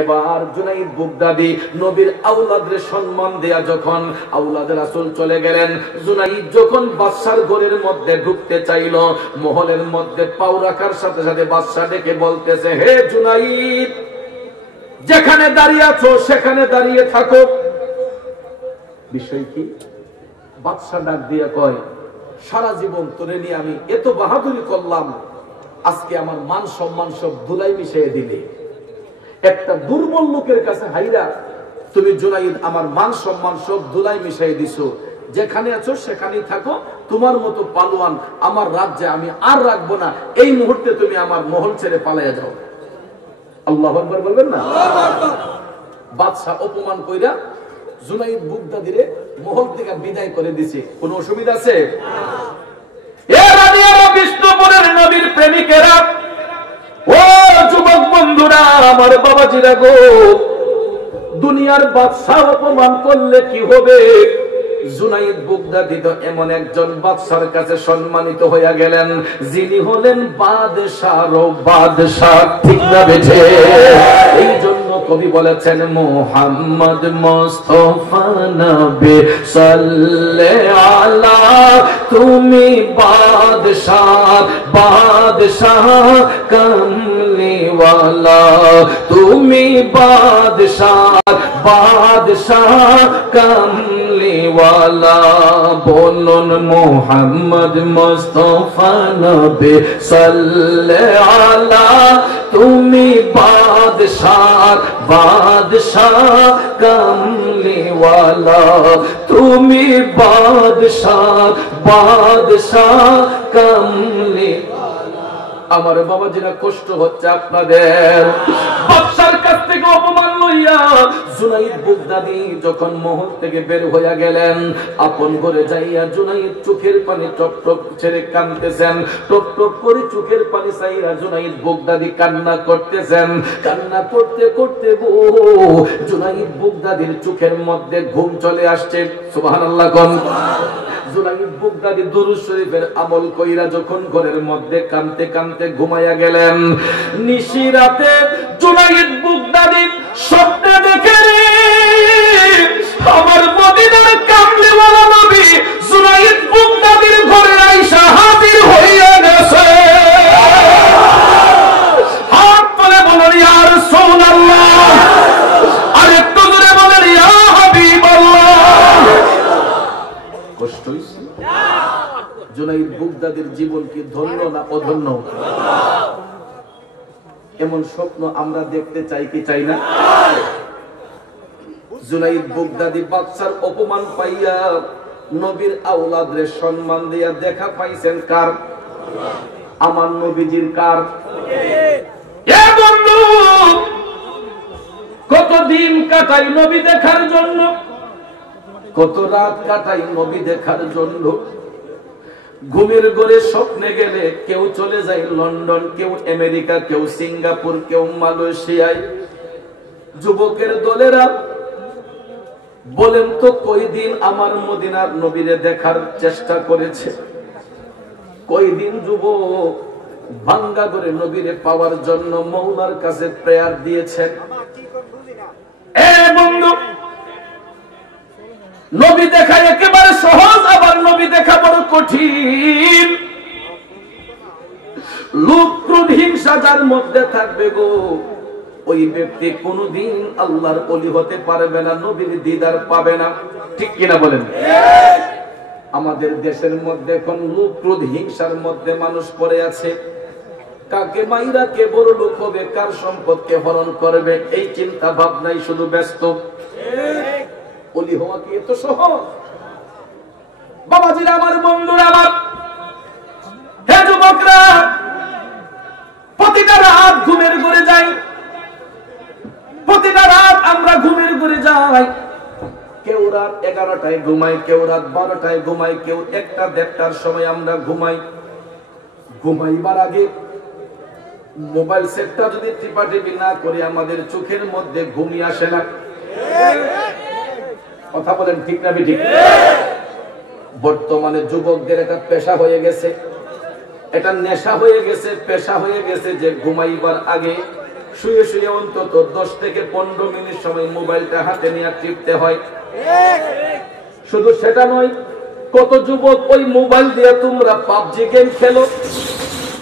এবার জুনাইদ বাগদাদি নবীর আওলাদের সম্মান দেয়া যখন আওলাদ রাসূল চলে গেলেন, জুনাইদ যখন বাদশার ঘরের মধ্যে ঢুকতে চাইল, মহলের মধ্যে পাও রাখার সাথে সাথে বাদশা ডেকে বলতেছে, হে জুনাইদ, যেখানে দাঁড়িয়ে আছো সেখানে দাঁড়িয়ে থাকো। বিষয় কি? বাদশা ডাক দিয়া কয়, সারা জীবন তোরে নিয়ে আমি এত বাহাদুরি করলাম, আজকে আমার মান সম্মান সব ধুলাই মিশিয়ে দিলে। একটা দুর্বল লোকের কাছে হাইরা তুমি জুনাইদ আমার মান সম্মান সব ধুলাই মিশাই দিছো, যেখানে আছো সেখানেই থাকো, তোমার মতো পালোয়ান আমার রাজ্যে আমি আর রাখবো না, এই মুহূর্তে তুমি আমার মহল ছেড়ে পালাইয়া যাও। আল্লাহু আকবার বলবেন না? বাদশা অপমান কইরা জুনাইদ বাগদাদিরে মহল থেকে বিদায় করে দিছে। কোনো অসুবিধা আছে? এ রানিয়ারা, বিষ্ণুপুরের নবীর প্রেমিকেরা, ও যুবক বন্ধুরা, আমার বাবাজিরা গো, দুনিয়ার বাদশা অপমান করলে কি হবে? জুনাইদ বাগদাদি তো এমন একজন বাদশার কাছে সম্মানিত হইয়া গেলেন, যিনি হলেন বাদশারও বাদশা। ঠিক না বেঠে? এই জন্য কবি বলেছেন, মুহাম্মদ মুস্তাফা নবী সাল্লাল্লাহু আলা, তুমি বাদশাহ বাদশাহ কামলিওয়ালা, তুমি বাদশাহ বাদশাহ কামলিওয়ালা। বলুন মুহাম্মদ মুস্তাফা নবী সাল্লাল্লাহু আলা, তুমি বাদশাহ বাদশাহ কামলিওয়ালা, তুমি বাদশাহ বাদশাহ কামলিওয়ালা। আমার বাবাজিরা, কষ্ট হচ্ছে আপনাদের। বাদশার কাছ থেকে অপমান লইয়া জুনাইদ বাগদাদি যখন মহল থেকে বের হইয়া গেলেন, আপন ঘরে যাইয়া জুনাইদ চোখের পানি টপ টপ ছেড়ে কাঁদতেছেন, টপ টপ করে চোখের পানি চাইরা জুনাইদ বাগদাদি কান্না করতেছেন। কান্না করতে করতে জুনাইদ বাগদাদির চোখের মধ্যে ঘুম চলে আসছে। সুবহানাল্লাহ কোন? জুনাইদ বাগদাদি দুরূদ শরীফের আমল কইরা যখন ঘরের মধ্যে কাঁদতে কাঁদতে ঘুমাইয়া গেলেন, নিশি রাতে জুনাইদ বাগদাদি স্বপ্নে দেখে আমার মদিনার কামলিওয়ালা নবী জুনাইদ বাগদাদির ঘরে আইসা হাজির হইয়া গেছে। হাত তুলে বলেন, ইয়া রাসূলুল্লাহ, আরেকটু জোরে বলেন, ইয়া হাবিবাল্লাহ। কষ্ট হইছে? জুনাইদ বাগদাদির জীবন কি ধন্য না অধন্য? এমন স্বপ্ন আমরা দেখতে চাই কি চাই না? জুনাইদ বাগদাদি বাদশার অপমান পাইয়া নবীর আওলাদের সম্মান দিয়া দেখা পাইছেন কার? আমার নবীজির। কার? এ বন্ধু, কত দিন কাটাই নবী দেখার জন্য, কত রাত কাটাই নবী দেখার জন্য। ঘুমের ঘরে স্বপ্নে গেলে কেউ চলে যায় লন্ডন, কেউ আমেরিকা, কেউ সিঙ্গাপুর, কেউ মালয়েশিয়ায়। যুবকের দলেরা বলেন তো, কয়দিন আমার মদিনার নবীরে দেখার চেষ্টা করেছে? কয়দিন যুবক ভাঙ্গা করে নবীরে পাওয়ার জন্য মওলার কাছে প্রেয়ার দিয়েছেন? এ বন্ধু, নবী দেখা একেবারে সহজ, আবার নবী দেখা বড় কঠিন। লোক ক্রোধ হিংসা যার মধ্যে থাকবে গো, ওই ব্যক্তি কোনদিন আল্লাহর ওলি হতে পারবে না, নবীর দিদার পাবে না। ঠিক কিনা বলেন? আমাদের দেশের মধ্যে এখন লোক ক্রোধ হিংসার মধ্যে মানুষ পড়ে আছে। কাকে মাইরা কে বড় লোক হবে, কার সম্পদকে হরণ করবে, এই চিন্তা ভাবনাই শুধু ব্যস্ত। ওলি হওয়া কি এত সহজ? বাবাজিরা, আমার বন্ধুরা, আমার হে যুবকরা, প্রতিটা রাত ঘুমের ঘরে যাই, প্রতিটা রাত আমরা ঘুমের ঘরে যাই। কেউ রাত 11টায় ঘুমাই, কেউ রাত 12টায় ঘুমাই, কেউ 1টা 1:30টার সময় আমরা ঘুমাই। ঘুমাইবার আগে মোবাইল সেটটা যদি টিপাটিপি না করে আমাদের চোখের মধ্যে ঘুমিয়ে আসে না। কথা বলেন ঠিক না ঠিক? বর্তমানে যুবকদের এটা পেশা হয়ে গেছে, এটা নেশা হয়ে গেছে, পেশা হয়ে গেছে যে ঘুমাইবার আগে শুয়ে শুয়ে অন্তত 10 থেকে 15 মিনিট সময় মোবাইলটা হাতে নিয়ে টিপতে হয়। শুধু সেটা নয়, কত যুবক ওই মোবাইল দিয়ে তোমরা পাবজি গেম খেলো,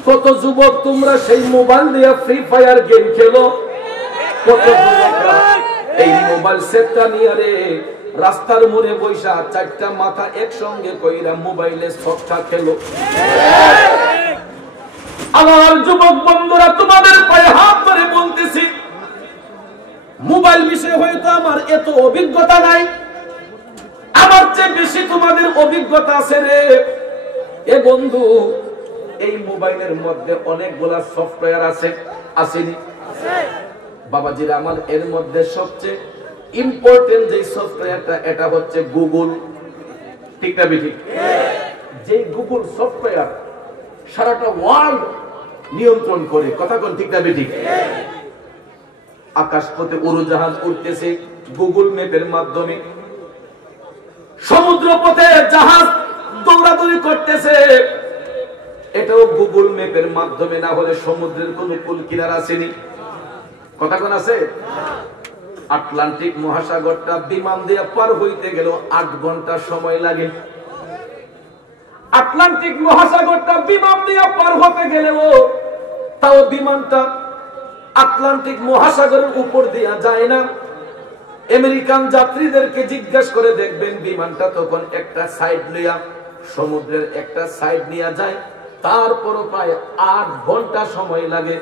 কত যুবক তোমরা সেই মোবাইল দিয়ে ফ্রি ফায়ার গেম খেলো, কত যুবকরা এই মোবাইল সেটটা নিয়ে রে রাস্তার মোড়ে বৈশা 4টা মাথা একসঙ্গে কইরা মোবাইলে সবটা খেলো। আমার যুবক বন্ধুরা, তোমাদের পায়ে হাত ধরে বলতেছি, মোবাইল বিষয়ে হয়তো আমার এত অভিজ্ঞতা নাই, আমার চেয়ে বেশি তোমাদের অভিজ্ঞতা আছে রে। এ বন্ধু, এই মোবাইলের মধ্যে অনেকগুলা সফটওয়্যার আছে, আসেনি? বাবাজিরা আমার, এর মধ্যে সবচেয়ে ইম্পর্টেন্ট যে সফটওয়্যারটা এটা হচ্ছে গুগল। ঠিক না বেঠিক? যে গুগল সফটওয়্যার সারাটা ওয়ার্ল্ড নিয়ন্ত্রণ করে, কথা কোন ঠিক না বেঠিক? আকাশপথে উড়োজাহাজ উঠতেছে গুগল ম্যাপের মাধ্যমে, সমুদ্র পথে জাহাজ দৌড়াদৌড়ি করতেছে, এটাও গুগল ম্যাপের মাধ্যমে, না হলে সমুদ্রের কোন কুল কিনারা আসেনি, কথা কোন আছে? আটলান্টিক মহাসাগরটা বিমান দিয়ে পার হইতে গেল 8 ঘন্টা সময় লাগে। আটলান্টিক মহাসাগরটা বিমান দিয়ে পার হতে গেলেও তাও বিমানটা আটলান্টিক মহাসাগরের উপর দিয়ে যায় না। আমেরিকান যাত্রীদেরকে জিজ্ঞাসা করে দেখবেন, বিমানটা তখন একটা সাইড নিয়ে সমুদ্রের একটা সাইড নিয়ে যায়, তারপরও প্রায় 8 ঘন্টা সময় লাগে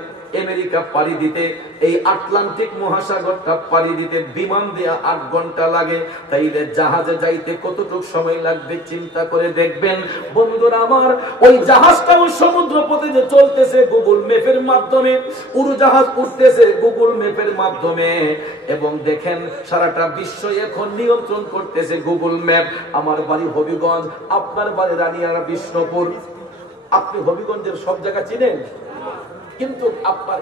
আমেরিকা পাড়ি দিতে। এই আটলান্টিক মহাসাগরটা পাড়ি দিতে বিমান দিয়ে 8 ঘন্টা লাগে, তাইলে জাহাজে যাইতে কতটুকু সময় লাগবে চিন্তা করে দেখবেন। বন্ধুরা আমার, ওই জাহাজটাও সমুদ্র পথে যে চলতেছে গুগল ম্যাপের মাধ্যমে, উড়োজাহাজ উঠতেছে গুগল ম্যাপের মাধ্যমে, এবং দেখেন সারাটা বিশ্ব এখন নিয়ন্ত্রণ করতেছে গুগল ম্যাপ। আমার বাড়ি হবিগঞ্জ, আপনার বাড়ি রানিয়ারা বিষ্ণুপুর। আপনি হবিগঞ্জের সব জায়গা চিনেন, কিন্তু আপনার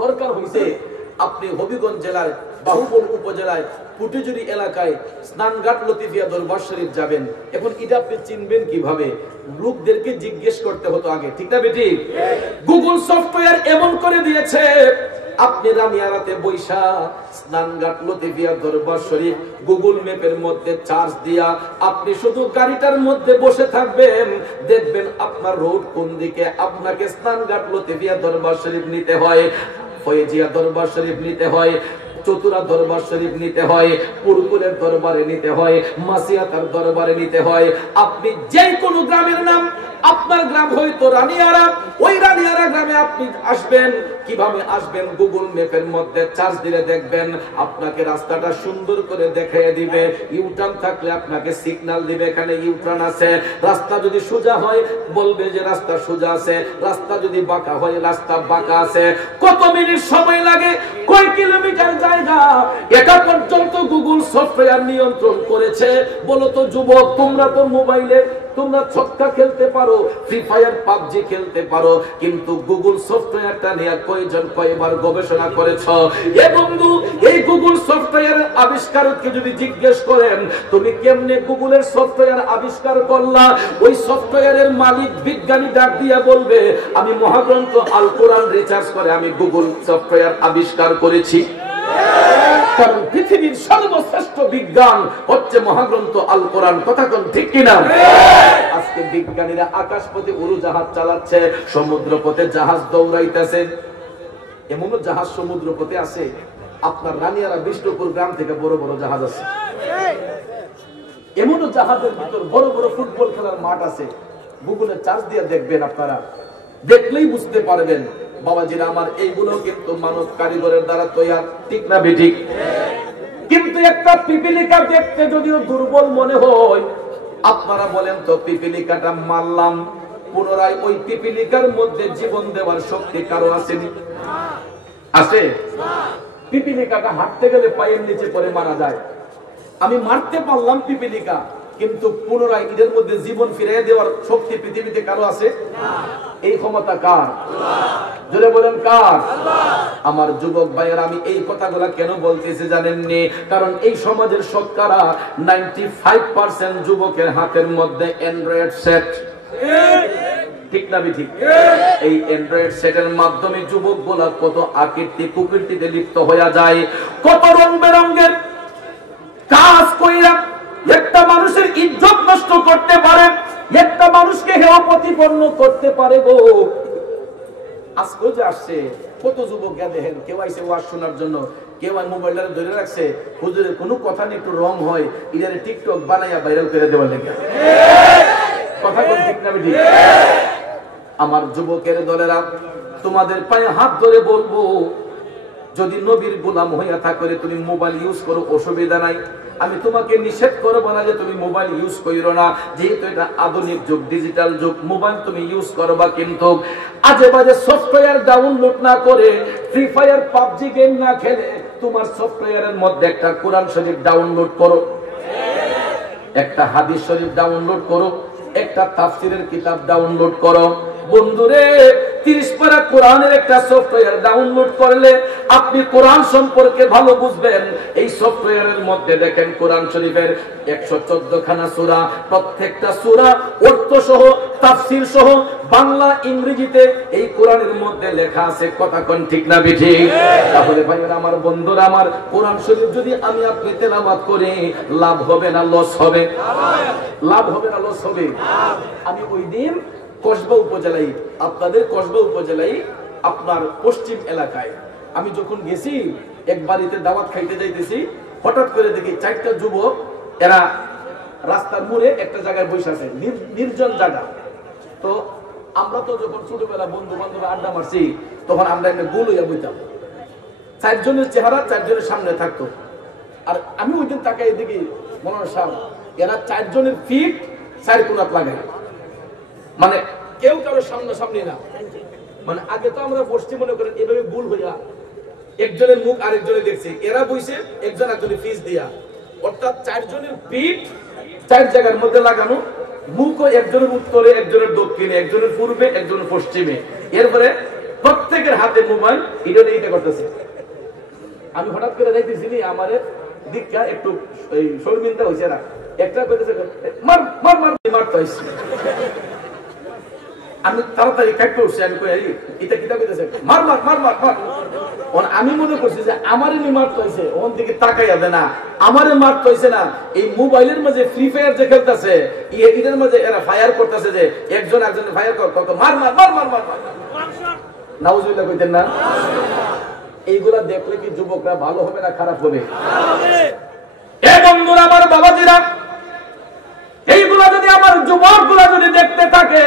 দরকার হইছে আপনি হবিগঞ্জ জেলার বাহুবল উপজেলায় পুটিজুরি এলাকায় স্নানঘাট লতিফিয়া দরবার শরীফ যাবেন। এখন এটা আপনি চিনবেন কিভাবে? লোকদেরকে জিজ্ঞেস করতে হতো আগে, ঠিক না বেটি? গুগল সফটওয়্যার এমন করে দিয়েছে, আপনি রামিয়ারাতে বৈশা স্নানঘাট লতিফিয়া দরবার শরীফ গুগল ম্যাপের মধ্যে চার্জ দিয়া আপনি শুধু গাড়িটার মধ্যে বসে থাকবেন, দেখবেন আপনার রোড কোন দিকে। আপনাকে স্নানঘাট লতিফিয়া দরবার শরীফ নিতে হয়, ফয়েজিয়া দরবার শরীফ নিতে হয়, চতুরা দরবার শরীফ নিতে হয়, পুরকুলের দরবারে নিতে হয়, মাসিয়াতার দরবারে নিতে হয়। আপনি যে কোনো গ্রামের নাম, আপনার গ্রাম হয়তো রানিয়ারা, ওই রানিয়ারা গ্রামে আপনি আসবেন। কিভাবে আসবেন? গুগল ম্যাপের মধ্যে চার্জ দিলে দেখবেন আপনাকে রাস্তাটা সুন্দর করে দেখিয়ে দিবে। ইউটার্ন থাকলে আপনাকে সিগন্যাল দিবে এখানে ইউটার্ন আছে। রাস্তা যদি সোজা হয় বলবে যে রাস্তা সোজা আছে, রাস্তা যদি বাঁকা হয় রাস্তা বাঁকা আছে। কত মিনিট সময় লাগে, কয় কিলোমিটার জায়গা, এটা পর্যন্ত গুগল সফটওয়্যার নিয়ন্ত্রণ করেছে। বলো তো যুবক, তোমরা তো মোবাইলে তোমরা ছক্কা খেলতে পারো, ফ্রি ফায়ার পাবজি খেলতে পারো, কিন্তু গুগল সফটওয়্যারটা নিয়ে কয়বার গবেষণা করেছো? এ বন্ধু, এই গুগল সফটওয়্যার আবিষ্কারককে যদি জিজ্ঞেস করেন তুমি কেমনে গুগলের সফটওয়্যার আবিষ্কার করলা, ওই সফটওয়্যারের মালিক বিজ্ঞানী ডাক দিয়া বলবে আমি মহাগ্রন্থ আল কোরআন রিসার্চ করে আমি গুগল সফটওয়্যার আবিষ্কার করেছি। কারণ পৃথিবীর সর্বশ্রেষ্ঠ বিজ্ঞান হচ্ছে মহাগ্রন্থ আল কোরআন, কথা কোন ঠিক কিনা? আজকে বিজ্ঞানীরা আকাশপথে উড়োজাহাজ চালাচ্ছে, সমুদ্র পথে জাহাজ দৌড়াইতেছে। এমনও জাহাজ সমুদ্র পথে আছে, আপনার রানিয়ারা বিষ্ণুপুর গ্রাম থেকে বড় বড় জাহাজ আছে। এমনও জাহাজের ভিতর বড় বড় ফুটবল খেলার মাঠ আছে। গুগলে চার্জ দিয়ে দেখবেন, আপনারা দেখলেই বুঝতে পারবেন। বাবাজিরা আমার, এইগুলো কিন্তু মানব কারিগরের দ্বারা তৈরি, ঠিক না বেঠিক? কিন্তু একটা পিপিলিকা দেখতে যদিও দুর্বল মনে হয়, আপনারা বলেন তো পিপিলিকাটা মারলাম, পুনরায় ওই পিপিলিকার মধ্যে জীবন দেওয়ার শক্তি কারো আসেনি? আছে? পিপিলিকাটা হাঁটতে গেলে পায়ের নিচে পড়ে মারা যায়। আমি মারতে পারলাম পিপিলিকা, কিন্তু পুনরায় এদের মধ্যে জীবন ফিরিয়ে দেওয়ার শক্তি পৃথিবীতে কারো আছে? এই ক্ষমতা কার? জোরে বলেন কার? আমার যুবক ভাইয়েরা, আমি এই কথাগুলা কেন বলতেছি জানেননি? কারণ এই সমাজের শতকরা 95% যুবকের হাতের মধ্যে অ্যান্ড্রয়েড সেট। ঠিক না ঠিক? এই অ্যান্ড্রয়েড সেটের মাধ্যমে যুবকগুলা কত আকীর্তি কুকীর্তিতে লিপ্ত হয়ে যায়, কত রং বেরঙের কাজ কইরা একটা মানুষের ইজ্জত নষ্ট করতে পারে, একটা মানুষকে হেয় প্রতিপন্ন করতে পারে গো। আজকে যে আসছে কত যুবক দেখেন, কেউ আইসে ওয়াজ শোনার জন্য, কেউ মোবাইলটা ধরে রাখছে, হুজুরের কোনো কথা নিয়ে একটু রং হয় ইদারে টিকটক বানাইয়া ভাইরাল করে দেওয়ার লেগে। কথা কোন ঠিক না ঠিক? আমার যুবকের দলেরা, তোমাদের পায়ে হাত ধরে বলবো, যদি নবীর গোলাম হইয়া থাকলে তুমি মোবাইল ইউজ করো, অসুবিধা নাই। আমি তোমাকে নিষেধ করবো না যে তুমি মোবাইল ইউজ করো না, যেহেতু এটা আধুনিক যুগ, ডিজিটাল যুগ, মোবাইল তুমি ইউজ করবা, কিন্তু আজে বাজে সফটওয়্যার ডাউনলোড না করে, ফ্রি ফায়ার পাবজি গেম না খেলে, তোমার সফটওয়্যারের মধ্যে একটা কোরআন শরীফ ডাউনলোড করো, একটা হাদিস শরীফ ডাউনলোড করো, একটা তাফসীরের কিতাব ডাউনলোড করো। বন্ধুরে, 30 পারা কোরআনের একটা সফটওয়্যার ডাউনলোড করলে আপনি কোরআন সম্পর্কে ভালো বুঝবেন। এই সফটওয়্যারের মধ্যে দেখেন কোরআন শরীফের 114 খানা সূরা, প্রত্যেকটা সূরা অর্থ সহ, তাফসীর সহ, বাংলা ইংরেজিতে এই কোরআনের মধ্যে লেখা আছে। কথা কোন ঠিক না ঠিক? তাহলে ভাইরা আমার, বন্ধুরা আমার, কোরআন শরীফ যদি আমি আপনি তেলাওয়াত করি, লাভ হবে না লস হবে? লাভ হবে না লস হবে? আমি ওই দিন কসবা উপজেলায়, আপনাদের কসবা উপজেলায়, আপনার পশ্চিম এলাকায় আমি যখন গেছি, এক বাড়িতে দাওয়াত খাইতে যাইতেছি, হঠাৎ করে দেখি 4টা যুবক, এরা রাস্তার মোড়ে একটা জায়গায় বসে আছে, নির্জন জায়গা। তো আমরা তো যখন ছোটবেলা বন্ধু বান্ধব আড্ডা মারছি, তখন আমরা একটা গোল হইয়া বইতাম, 4 জনের চেহারা 4 জনের সামনে থাকতো। আর আমি ওই দিন তাকাই দেখি, মনে সাহেব, এরা 4 জনের ফিট 4 কোণাত লাগায়, মানে কেউ কারো সামনাসামনি না। মানে আগে তো আমরা বসছি মনে করেন এভাবে ভুল হইয়া, একজনের মুখ আরেকজনে দেখছি, এরা বইছে একজন একজনের ফিস দিয়া, অর্থাৎ 4 জনের পিঠ 4 জায়গার মধ্যে লাগানো, মুখও একজনের উত্তরে, একজনের দক্ষিণে, একজনের পূর্বে, একজনের পশ্চিমে, এরপরে প্রত্যেকের হাতে মোবাইল, এটা করতেছে। আমি হঠাৎ করে যাইতেছি, আমার দিকটা একটু শর্মিন্দা হয়েছে, না একটা কইতেছে মার মার মার, মারতে হয়েছে। আমি তাড়াতাড়ি কাটতে উঠছি, আমি কই এটা কিতা কইতেছে, মার মার মার মার মার। আমি মনে করছি যে আমারই মারতে হয়েছে, ওখান থেকে তাকাইয়া দেয় না, আমারে মারতে হয়েছে না, এই মোবাইলের মাঝে ফ্রি ফায়ার যে খেলতেছে, এদের মাঝে এরা ফায়ার করতেছে, যে একজন একজনের ফায়ার করতে মার মার মার মার মার মার। নাউজুবিল্লাহ কইতেন না? এইগুলা দেখলে কি যুবকরা ভালো হবে না খারাপ হবে? এ বন্ধুরা আমার, বাবাজিরা, এইগুলা যদি আমার যুবকগুলা যদি দেখতে থাকে,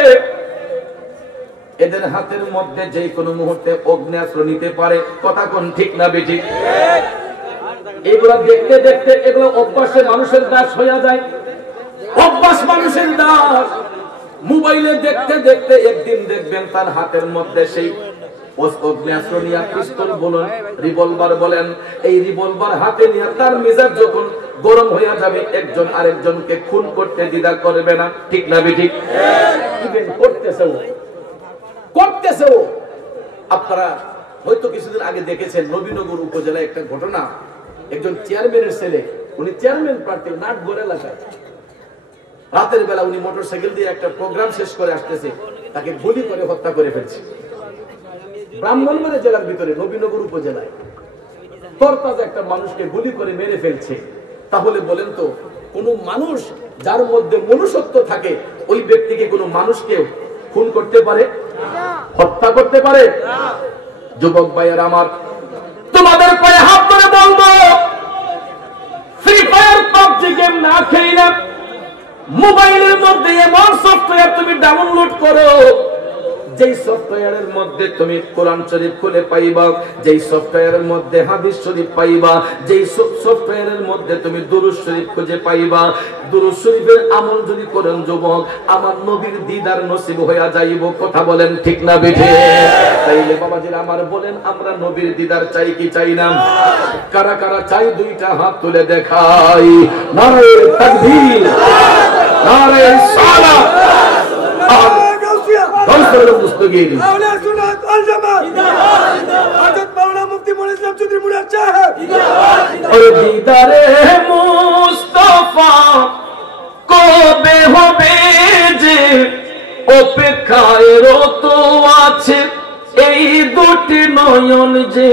এদের হাতের মধ্যে যে কোনো মুহূর্তে অগ্ন্যাস্ত্র নিতে পারে। কথা কোন ঠিক না বেঠিক? এগুলা দেখতে দেখতে এগুলো অভ্যাসে মানুষের দাস হয়ে যায়, অভ্যাস মানুষের দাস। মোবাইলে দেখতে দেখতে একদিন দেখবেন তার হাতের মধ্যে সেই অগ্ন্যাস্ত্র নিয়ে, পিস্তল বলুন, রিভলভার বলেন, এই রিভলভার হাতে নিয়ে তার মেজাজ যখন গরম হয়ে যাবে, একজন আরেকজনকে খুন করতে দ্বিধা করবে না। ঠিক না বেঠিক? করতেছে। আপনারা হয়তো কিছুদিন আগে দেখেছেন, নবীনগর উপজেলায় একটা ঘটনা, একজন চেয়ারম্যানের ছেলে, উনি চেয়ারম্যান প্রার্থী, নাটগড় এলাকায়, রাতের বেলা উনি মোটরসাইকেল দিয়ে একটা প্রোগ্রাম শেষ করে আসতেছে, তাকে গুলি করে হত্যা করে ফেলছে। ব্রাহ্মণবাড়িয়া জেলার ভিতরে নবীনগর উপজেলায় তরতাজা একটা মানুষকে গুলি করে মেরে ফেলছে। তাহলে বলেন তো, কোন মানুষ যার মধ্যে মনুষ্যত্ব থাকে, ওই ব্যক্তিকে কোন মানুষকে খুন করতে পারে? হত্যা করতে পারে? যুবক ভাইয়ের আমার, তোমাদের পায়ে হাত ধরে বলবো, ফ্রি ফায়ার পাবজি গেম না খেলে, মোবাইলের মধ্যে এমন সফটওয়্যার তুমি ডাউনলোড করো, যেই সফটওয়্যারের মধ্যে তুমি কোরআন শরীফ খুলে পাইবা, যেই সফটওয়্যারের মধ্যে হাদিস শরীফ পাইবা, যেই সফটওয়্যারের মধ্যে তুমি দুরূদ শরীফ খুঁজে পাইবা, দুরূদ শরীফের আমল যদি করেন যুবক, আমার নবীর দিদার নসিব হইয়া যাইব। কথা বলেন ঠিক না বেঠিক? তাইলে বাবাজিরা আমার, বলেন আমরা নবীর দিদার চাই কি চাই না? কারা কারা চাই দুইটা হাত তুলে দেখাই। নারে তাকবীর, নারে সালাত। দিদারে মুস্তাফা কবে হবে যে, অপেক্ষায় যে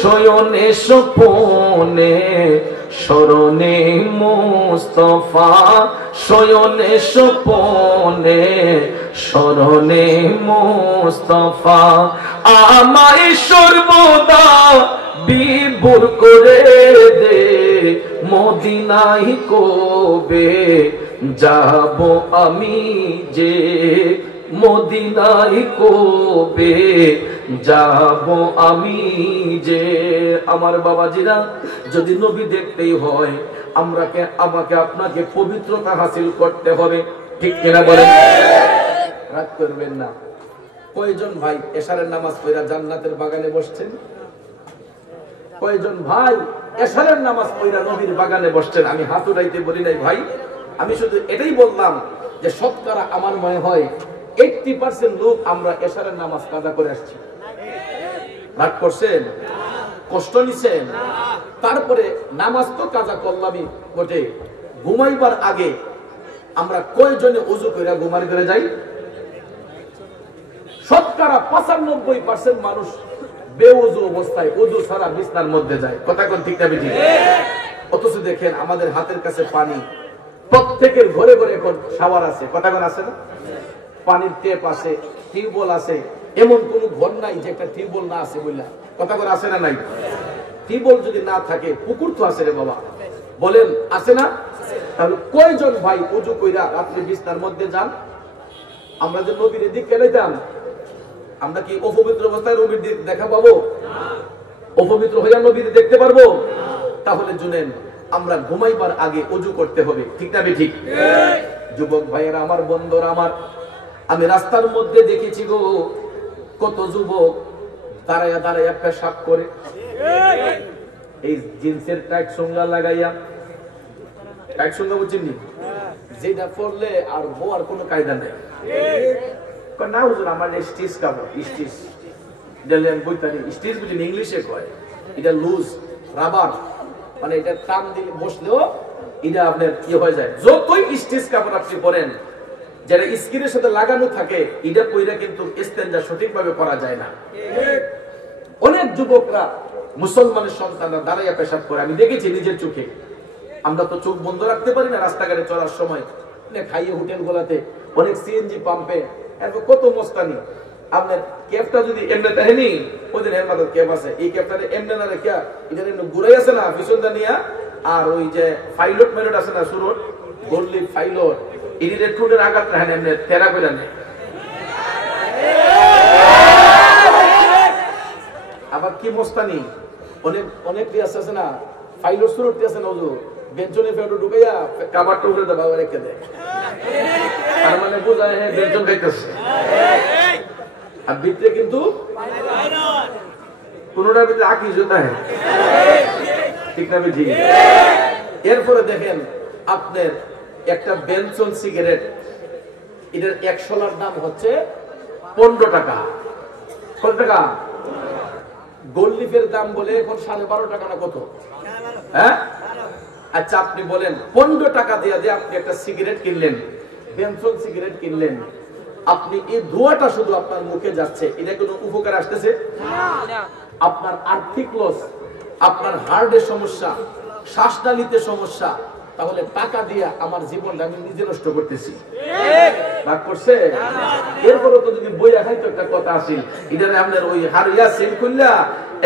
শয়নে স্বপনে স্মরণে মুস্তাফা, শয়নে স্বপনে স্মরণে মুস্তাফা, আমায় সর্বদা বিভোর করে দে, মদিনায় কবে যাব আমি যে, মদিনায় কবে যাব আমি যে। আমার বাবাজিরা, যদি নবী দেখতেই হয় আমাকে আপনাকে পবিত্রতা হাসিল করতে হবে, ঠিক কিনা বলেন? রাগ করবেন না। কয়জন ভাই এশারের নামাজ পড়া জান্নাতের বাগানে বসছেন? কয়জন ভাই এশারের নামাজ পড়া নবীর বাগানে বসছেন? আমি হাত উঠাইতে বলি নাই ভাই, আমি শুধু এটাই বললাম যে শতকরা আমার মনে হয় 80% লোক আমরা এশারের নামাজ কাজা করে আসছি। রাগ করছেন? কষ্ট নিছেন? তারপরে নামাজ তো কাজা করলামই বটে, ঘুমাইবার আগে আমরা কয়জনে ওযু করে ঘুমার ঘরে যাই? শতকরা 95% মানুষ বেওযু অবস্থায় ওযু ছাড়া বিছনার মধ্যে যায়। কথা কোন ঠিক না বেঠিক? অথচ দেখেন আমাদের হাতের কাছে পানি, প্রত্যেকের ঘরে ঘরে এখন শাওয়ার আছে। কথা কোন আছে না? পানির টেপ আছে, টিউবওয়েল আছে, এমন কোন ঘর নাই যে একটা টিউবওয়েল না আছে বললা। কথা কোন আছে না নাই? টিউবওয়েল যদি না থাকে পুকুর তো আছে রে বাবা, বলেন আছে না? তাহলে কয়জন ভাই ওযু কইরা রাত্রে বিছনার মধ্যে যান? আমরা যে নবীর দিক কেলাইতাম, আমরা কি অপবিত্র অবস্থায় নবীর দিক দেখা পাবো? অপবিত্র হইয়া নবীর দেখতে পারবো? তাহলে শুনেন, আমরা ঘুমাইবার আগে ওযু করতে হবে, ঠিক না ঠিক? যুবক ভাইয়েরা আমার, বন্ধুরা আমার, আমি রাস্তার মধ্যে দেখেছি গো কত যুবক দাঁড়াইয়া দাঁড়াইয়া পেশাব করে, এই জিন্সের টাইট সঙ্গা লাগাইয়া। টাইট সঙ্গা বুঝছেন নি? যেটা পড়লে আর হওয়ার কোনো কায়দা নেই। না হুজুর, আমার স্টিচ কাপড়, স্টিচ দিলেন বইতানি, স্টিচ বুঝেন ইংলিশে কয়, এটা লুজ রাবার, মানে এটা টান দিলে বসলেও এটা আপনার কি হয়ে যায়। যতই স্টিচ কাপড় আপনি পরেন, যারা স্কিনের সাথে লাগানো থাকে, এটা পইরা কিন্তু ইস্তেঞ্জা সঠিকভাবে করা যায় না। অনেক যুবকরা, মুসলমানের সন্তানরা দাঁড়াইয়া পেশাব করে, আমি দেখেছি নিজের চোখে। আমরা তো চোখ বন্ধ রাখতে পারি না রাস্তাঘাটে চলার সময়, খাইয়ে হোটেল গুলাতে, অনেক সিএনজি পাম্পে, এরপর কত মস্তানি। আপনার ক্যাপটা যদি এমনি তাহেনি, ওই দিন এর মাথার ক্যাপ আছে, এই ক্যাপটা এমনি না রেখা এটা এমনি ঘুরাই আছে না পিছনটা নিয়া, আর ওই যে ফাইলট মেলট আছে না সুরট, গোল্ডলিপ ফাইলট, ইডিরেট টুডের আঘাত রাখেন এমনি তেরা করে নেয়। আবার কি মস্তানি, অনেক অনেক আছে না ফাইলট সুরট আছে না, ওজু বেঞ্চনে ফেটো ঢুকাইয়া কাবারটা উঠে দেয়, বাবা রেখে দেয়। তার মানে বোঝায় হ্যাঁ বেঞ্চন খাইতেছে, আর ভিতরে কিন্তু কোনটার ভিতরে আঁকি জোতা হ্যাঁ, ঠিক না বেঠি? এরপরে দেখেন আপনার একটা বেনসন সিগারেট, এটার 100 দাম হচ্ছে 15 টাকা। কত টাকা? গোল্ডলিফের দাম বলে এখন 12.5 টাকা না কত? হ্যাঁ, আচ্ছা আপনি বলেন 15 টাকা দিয়ে আপনি একটা সিগারেট কিনলেন, বেনসন সিগারেট কিনলেন, আপনি এই ধোঁয়াটা শুধু আপনার মুখে যাচ্ছে, এটা কোনো উপকার আসতেছে? আপনার আর্থিক লস, আপনার হার্টের সমস্যা, শ্বাসনালীতে সমস্যা, তাহলে টাকা দিয়ে আমার জীবনটা আমি নিজে নষ্ট করতেছি। রাগ করছে? এরপরে তো যদি বইয়া খাইতো একটা কথা আসিল, এটা আপনার ওই হারিয়া সেল খুললা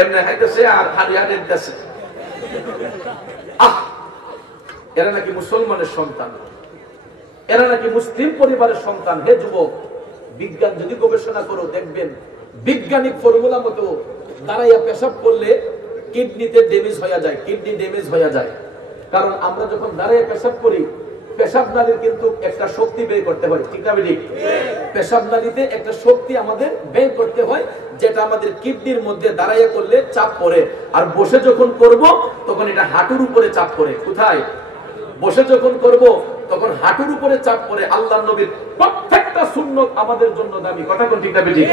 এমনি খাইতেছে আর হারিয়া দেখতেছে। এরা নাকি মুসলমানের সন্তান, এরা নাকি মুসলিম পরিবারের সন্তান। হে যুবক, বিজ্ঞান যদি গবেষণা করো দেখবেন বিজ্ঞানিক ফর্মুলা মতো দাঁড়াইয়া পেশাব করলে কিডনিতে ড্যামেজ হয়ে যায়, কিডনি ড্যামেজ হয়ে যায়। কারণ আমরা যখন দাঁড়াইয়া পেশাব করি, পেশাব নালীর কিন্তু একটা শক্তি ব্যয় করতে হয়, ঠিক না ঠিক? পেশাব নালীতে একটা শক্তি আমাদের ব্যয় করতে হয়, যেটা আমাদের কিডনির মধ্যে দাঁড়াইয়া করলে চাপ পড়ে, আর বসে যখন করব তখন এটা হাঁটুর উপরে চাপ পড়ে। কোথায়? বসে যখন করব তখন হাঁটুর উপরে চাপ পড়ে। আল্লাহর নবীর প্রত্যেকটা সুন্নত আমাদের জন্য দামি, কথা কোন ঠিক না বেঠিক?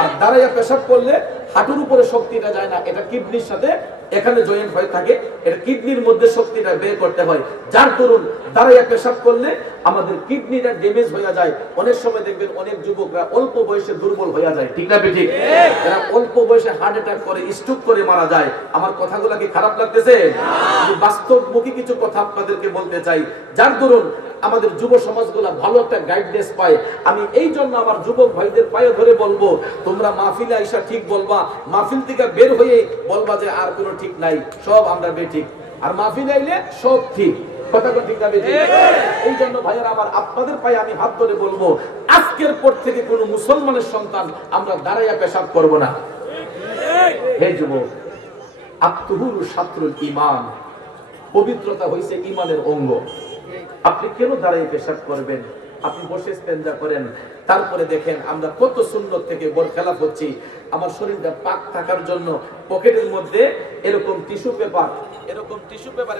আর দাঁড়াইয়া পেশাব করলে হাঁটুর উপরে শক্তিটা যায় না, এটা কিডনির সাথে এখানে জয়েন্ট হয়ে থাকে, এটা কিডনির মধ্যে শক্তিটা বের করতে হয়। যার দরুন দাঁড়াইয়া পেশাব করলে আমাদের কিডনিটা ড্যামেজ হয়ে যায়। অনেক সময় দেখবেন অনেক যুবকরা অল্প বয়সে দুর্বল হয়ে যায়, ঠিক না ঠিক? এরা অল্প বয়সে হার্ট অ্যাটাক করে, স্ট্রোক করে মারা যায়। আমার কথাগুলো কি খারাপ লাগতেছে? বাস্তবমুখী কিছু কথা আপনাদেরকে বলতে চাই, যার দরুন আমাদের যুব সমাজগুলা ভালো একটা গাইডেন্স পায়। আমি এই জন্য আমার যুবক ভাইদের পায়ে ধরে বলবো, তোমরা মাহফিলে আইসা ঠিক বলবা, মাহফিল থেকে বের হয়ে বলবা যে আর কোনো ঠিক নাই, সব আমরা বেঠিক। আর মাহফিলে আইলে সব ঠিক, কথাটা ঠিক না বেঠিক? এই জন্য ভাইয়েরা আমার, আপনাদের পায়ে আমি হাত ধরে বলবো, আজকের পর থেকে কোনো মুসলমানের সন্তান আমরা দাঁড়াইয়া পেশাব করব না। হে যুবক, আত্মহুরু শাত্রুল ঈমান, পবিত্রতা হইছে ঈমানের অঙ্গ। আপনি কেন দাঁড়িয়ে পেশাব করবেন? আপনি বসে ইস্তেঞ্জা করেন। তারপরে দেখেন আমরা কত সুন্নত থেকে বরখেলাপ হচ্ছি। আমার শরীরটা পাক থাকার জন্য পকেটের মধ্যে এরকম টিস্যু পেপার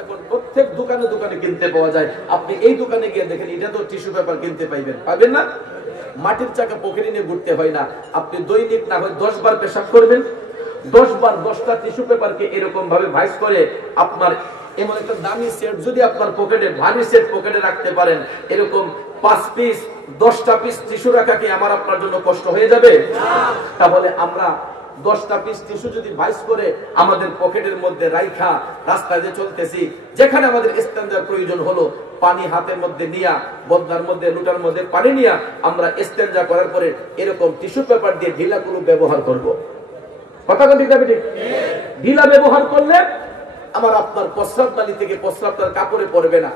এখন প্রত্যেক দোকানে দোকানে কিনতে পাওয়া যায়। আপনি এই দোকানে গিয়ে দেখেন, এটা তো টিস্যু পেপার কিনতে পাবেন না। মাটির চাকা পকেটে নিয়ে ঘুরতে হয় না। আপনি দৈনিক না হয় 10 বার পেশাব করবেন, 10 বার 10টা টিস্যু পেপারকে এরকম ভাবে ভাঁজ করে আপনার এমন একটা দামি সেট যদি আপনার পকেটে, ভারী সেট পকেটে রাখতে পারেন, এরকম 5 পিস 10টা পিস টিস্যু রাখা কি আমার আপনার জন্য কষ্ট হয়ে যাবে? তাহলে আমরা 10টা পিস টিস্যু যদি ভাঁজ করে আমাদের পকেটের মধ্যে রাইখা রাস্তায় যে চলতেছি, যেখানে আমাদের ইস্তেঞ্জার প্রয়োজন হলো, পানি হাতের মধ্যে নিয়া, বদনার মধ্যে, লুটার মধ্যে পানি নিয়া আমরা ইস্তেঞ্জা করার পরে এরকম টিস্যু পেপার দিয়ে ঢিলাগুলো ব্যবহার করব। কথা ঠিক না ঠিক? ঢিলা ব্যবহার করলে আমার আপনার প্রস্রাব নালী থেকে প্রস্রাবটার কাপড়ে পড়বে না,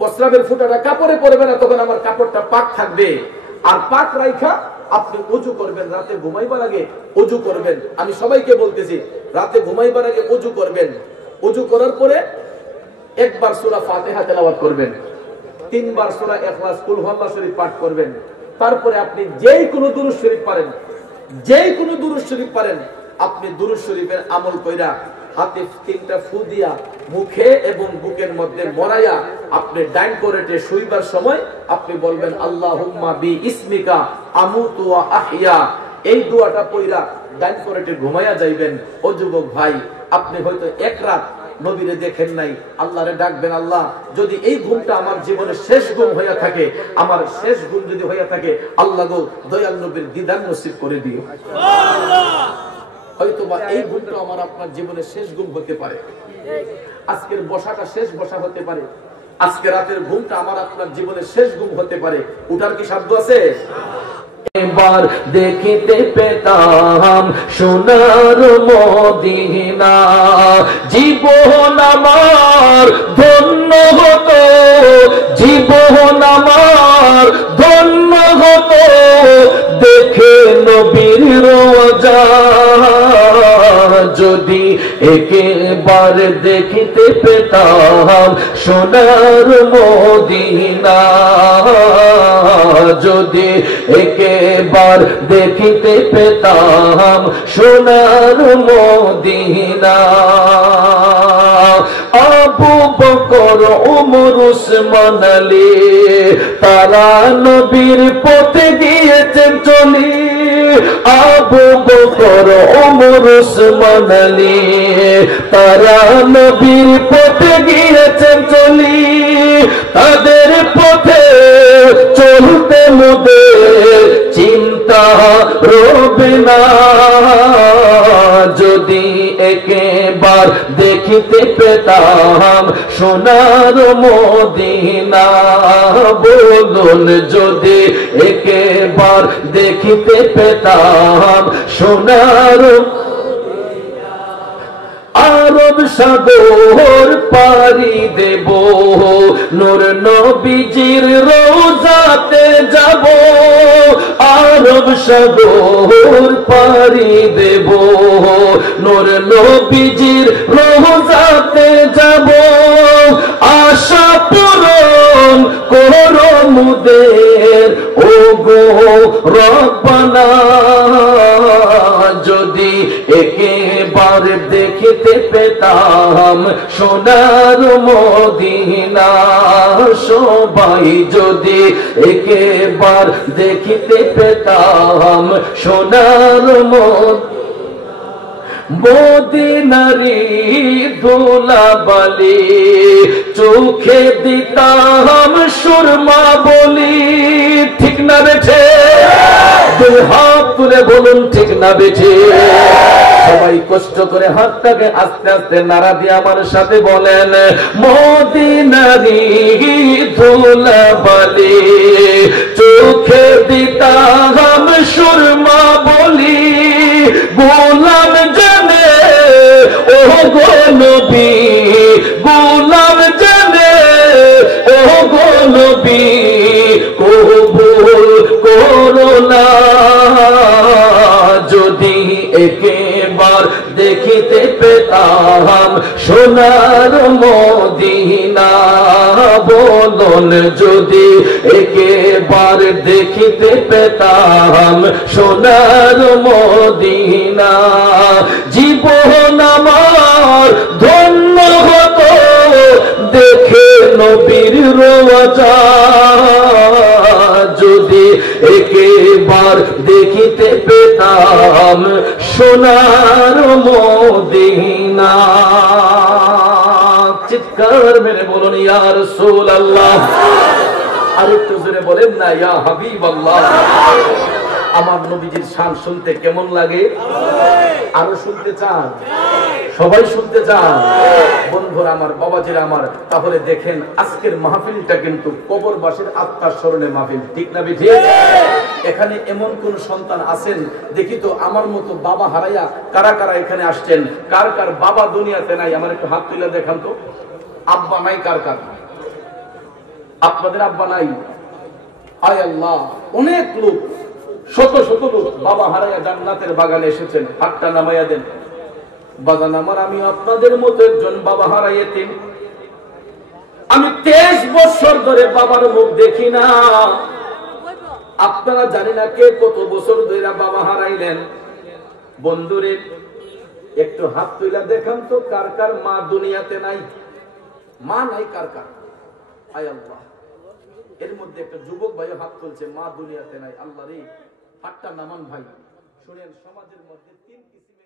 প্রস্রাবের ফুটাটা কাপড়ে পড়বে না, তখন আমার কাপড়টা পাক থাকবে। আর পাক রাইখা আপনি ওযু করবেন, রাতে ঘুমাইবার আগে ওযু করবেন। আমি সবাইকে বলতেছি, রাতে ঘুমাইবার আগে ওযু করবেন। ওযু করার পরে একবার সূরা ফাতিহা তেলাওয়াত করবেন, 3 বার সূরা ইখলাস, কুল হুয়াল্লাহু শরীফ পাঠ করবেন। তারপরে আপনি যেই কোনো দুরূদ শরীফ পারেন, আপনি দুরূদ শরীফের আমল কইরা হাতে 3টা ফু দিয়া মুখে এবং বুকের মধ্যে মরাইয়া আপনি ডাইন কোরেটে শুইবার সময় আপনি বলবেন, আল্লাহুম্মা বি ইসমিকা আমুতু ওয়া আহইয়া। এই দোয়াটা পড়া ডাইন কোরেটে ঘুমাইয়া যাইবেন। ও যুবক ভাই, আপনি হয়তো এক রাত নবীরে দেখেন নাই, আল্লাহরে ডাকবেন, আল্লাহ যদি এই ঘুমটা আমার জীবনের শেষ ঘুম হইয়া থাকে, আমার শেষ ঘুম যদি হইয়া থাকে, আল্লাহ গো দয়াল নবীর দিদার নসিব করে দিও। হয়তো বা এই ঘুমটা আমার আপনার জীবনের শেষ ঘুম হতে পারে, আজকের বসাটা শেষ বসা হতে পারে, আজকে রাতের ঘুমটা আমার আপনার জীবনের শেষ ঘুম হতে পারে। উঠার কি সাধ্য আছে? এবার দেখিতে পেতাম সোনার মদিনা, জীবন আমার ধন্য হতো, জীবন আমার ধন্য হতো, দেখে নবীর রোজা। যদি একেবার দেখিতে পেতাম সোনার মদিনা, যদি একেবার দেখিতে পেতাম সোনার মদিনা। আবু বকর ওমর উসমান আলী তারা নবীর পথে গিয়েছেন চলি, আবু বকর ওমর উসমান আলী তারা নবীর পথে গিয়েছেন চলি, তাদের পথে চলতে মোদের চিন্তা রবে না। যদি একেবার দেখিতে পেতাম সোনার মদিনা, বলুন যদি একেবার দেখিতে পেতাম সোনার। আরব সাগর পাড়ি দেব, নূর নবীজির রোজাতে যাব, আরব সাগর পাড়ি দেব, নূর নবীজির রোজাতে যাব, আশা পূরণ করো মুদের ও গো রব্বানা। যদি একেবার দেখিতে পেতাম সোনার মদিনা, সবাই যদি একেবার দেখিতে পেতাম সোনার মদিনা। মদিনারি ধুলাবালি চোখে দিতাম সুরমা বলি। ঠিক না বেঠে? দুই হাত তুলে বলুন ঠিক না বেঠে? সবাই কষ্ট করে হাতটাকে আস্তে আস্তে নাড়া দিয়ে আমার সাথে বলেন, মদিনারি ধুলাবালি চোখে দিতাম সুরমা বলি। গোলাম জানে ও গো নবী, গোলাম জানে ও গো নবী, কবুল করো না যদি একবার দেখিতে পেতাম সোনার মদিনা। বলুন যদি একবার দেখিতে পেতাম সোনার মদিনা, জীবন আমার ধন্য হতো দেখে নবীর রওজা। যদি একবার দেখিতে পেতাম সোনার মদিনা। চিৎকার মেরে বলুন ইয়া রাসূলুল্লাহ। আর একটু জোরে বলেন না ইয়া হাবিবাল্লাহ। আমার নবীজির শান শুনতে কেমন লাগে? আরো শুনতে চান? সবাই শুনতে চান? বন্ধুরা আমার, বাবাজিরা আমার, তাহলে দেখেন আজকের মাহফিলটা কিন্তু কবরবাসীর আত্মার স্মরণে মাহফিল। ঠিক না বেঠিক? এখানে এমন কোন সন্তান আছেন দেখি তো আমার মতো বাবা হারাইয়া কারা কারা এখানে আসছেন? কার কার বাবা দুনিয়াতে নাই? আমার একটু হাত তুলে দেখান তো। আব্বা নাই কার কার? আপনাদের আব্বা নাই? আয় আল্লাহ, অনেক লোক, শত শত লোক বাবা হারাইয়া জান্নাতের বাগানে এসেছেন। হাতটা নামাইয়া দেন। বাজান আমার, আমি আপনাদের মতো একজন বাবা হারাইয়েছেন। আমি 23 বছর ধরে বাবার মুখ দেখি না। আপনারা জানি না কে কত বছর ধরে বাবা হারাইলেন। বন্ধুরে একটু হাত তুইলা দেখান তো কার কার মা দুনিয়াতে নাই? মা নাই কার কার? আয় আল্লাহ, এর মধ্যে একটা যুবক ভাই হাত তুলছে, মা দুনিয়াতে নাই। আল্লাহ রে, হাতটা নামান ভাই। শুনেন, সমাজের মধ্যে 3 কিসিমের